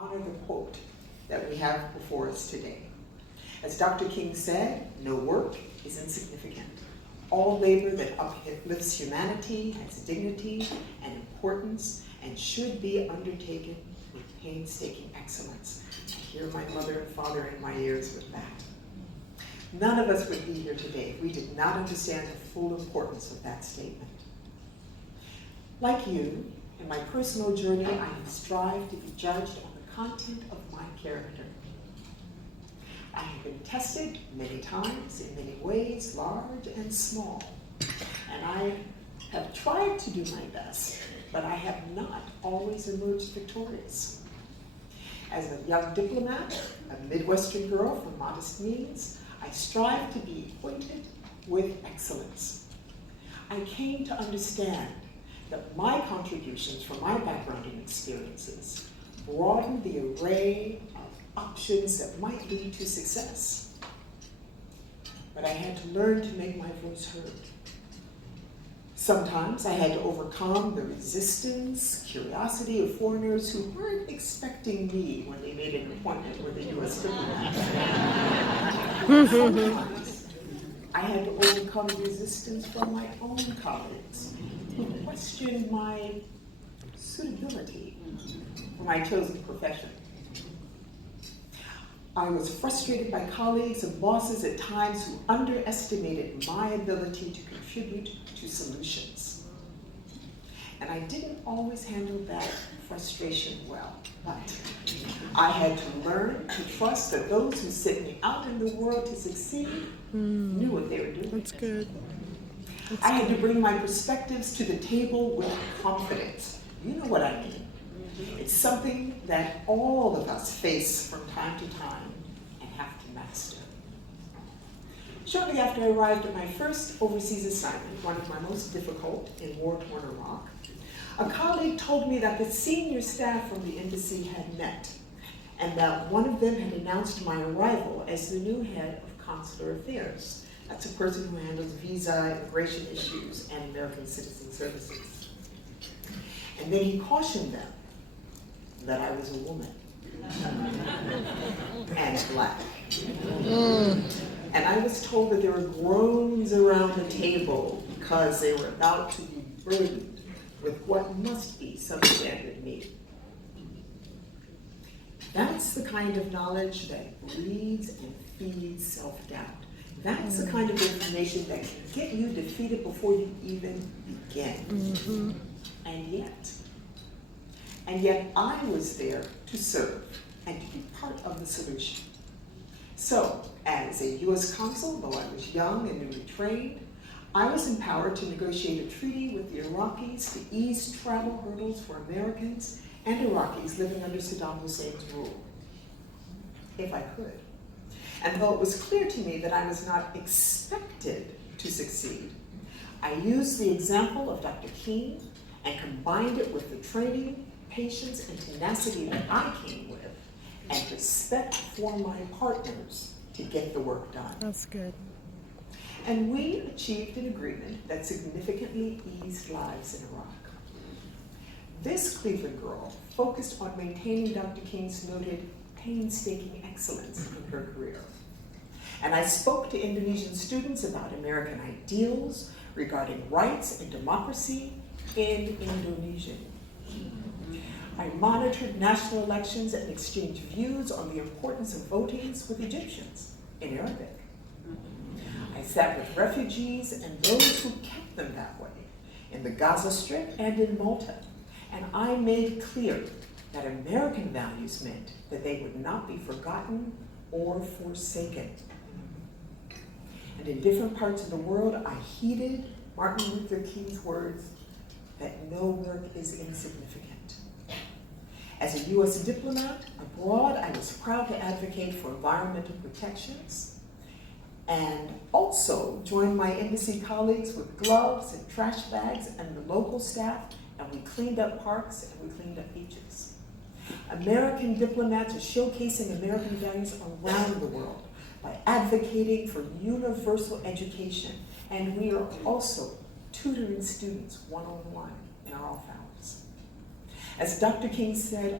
honor the quote that we have before us today. As Dr. King said, no work is insignificant. All labor that uplifts humanity has dignity and importance and should be undertaken with painstaking excellence. I hear my mother and father in my ears with that. None of us would be here today if we did not understand the full importance of that statement. Like you, in my personal journey, I have strived to be judged on the content of my character. I have been tested many times in many ways, large and small, and I have tried to do my best, but I have not always emerged victorious. As a young diplomat, a Midwestern girl from modest means, I strive to be acquainted with excellence. I came to understand that my contributions from my background and experiences broaden the array of options that might lead to success. But I had to learn to make my voice heard. Sometimes I had to overcome the resistance, curiosity of foreigners who weren't expecting me when they made an appointment with a U.S. diplomat. Sometimes I had to overcome resistance from my own colleagues who questioned my suitability for my chosen profession. I was frustrated by colleagues and bosses at times who underestimated my ability to contribute to solutions. And I didn't always handle that frustration well, but I had to learn to trust that those who sent me out in the world to succeed knew what they were doing. That's good. I had to bring my perspectives to the table with confidence. You know what I mean. It's something that all of us face from time to time and have to master. Shortly after I arrived at my first overseas assignment, one of my most difficult in war-torn Iraq, a colleague told me that the senior staff from the embassy had met and that one of them had announced my arrival as the new head of consular affairs. That's a person who handles visa, immigration issues, and American citizen services. And then he cautioned them that I was a woman and black. And I was told that there were groans around the table because they were about to be burdened with what must be substandard me. That's the kind of knowledge that breeds and feeds self-doubt. That's the kind of information that can get you defeated before you even begin. And yet I was there to serve and to be part of the solution. So, as a U.S. consul, though I was young and newly trained, I was empowered to negotiate a treaty with the Iraqis to ease travel hurdles for Americans and Iraqis living under Saddam Hussein's rule, if I could. And though it was clear to me that I was not expected to succeed, I used the example of Dr. King and combined it with the training, patience, and tenacity that I came with, and respect for my partners to get the work done. That's good. And we achieved an agreement that significantly eased lives in Iraq. This Cleveland girl focused on maintaining Dr. King's noted painstaking excellence in her career. And I spoke to Indonesian students about American ideals regarding rights and democracy in Indonesian. I monitored national elections and exchanged views on the importance of voting with Egyptians in Arabic. I sat with refugees and those who kept them that way in the Gaza Strip and in Malta. And I made clear that American values meant that they would not be forgotten or forsaken. And in different parts of the world, I heeded Martin Luther King's words that no work is insignificant. As a U.S. diplomat abroad, I was proud to advocate for environmental protections and also joined my embassy colleagues with gloves and trash bags and the local staff, and we cleaned up parks and we cleaned up beaches. American diplomats are showcasing American values around the world by advocating for universal education, and we are also tutoring students one-on-one in our off hours. As Dr. King said,